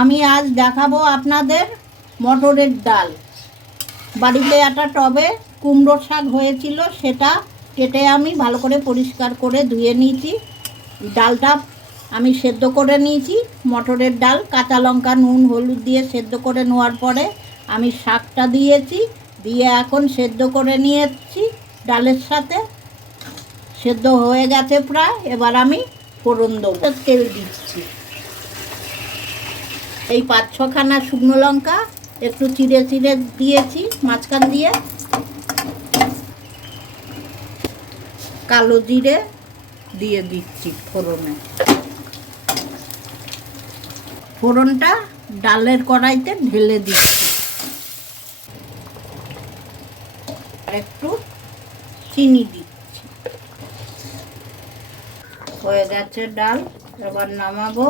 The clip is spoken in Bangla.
আমি আজ দেখাবো আপনাদের মটরের ডাল। বাড়িতে একটা টবে কুমড়ো শাক হয়েছিল, সেটা কেটে আমি ভালো করে পরিষ্কার করে ধুয়ে নিয়েছি। ডালটা আমি সেদ্ধ করে নিয়েছি। মটরের ডাল কাঁচা লঙ্কা নুন হলুদ দিয়ে সেদ্ধ করে নেওয়ার পরে আমি শাকটা দিয়েছি, দিয়ে এখন সেদ্ধ করে নিয়েছি ডালের সাথে। সেদ্ধ হয়ে গেছে প্রায়, এবার আমি ফোড়ন দেবো। তেল দিচ্ছি, এই 5-6খানা শুকনো লঙ্কা একটু চিড়ে চিড়ে দিয়েছি মাঝখান দিয়ে, কালো জিরে দিয়ে দিচ্ছি ফোড়নে। ফোড়নটা ডালের কড়াইতে ঢেলে দিচ্ছি। আর একটু চিনি দিচ্ছি। হয়ে গেছে ডাল, এবার নামাবো।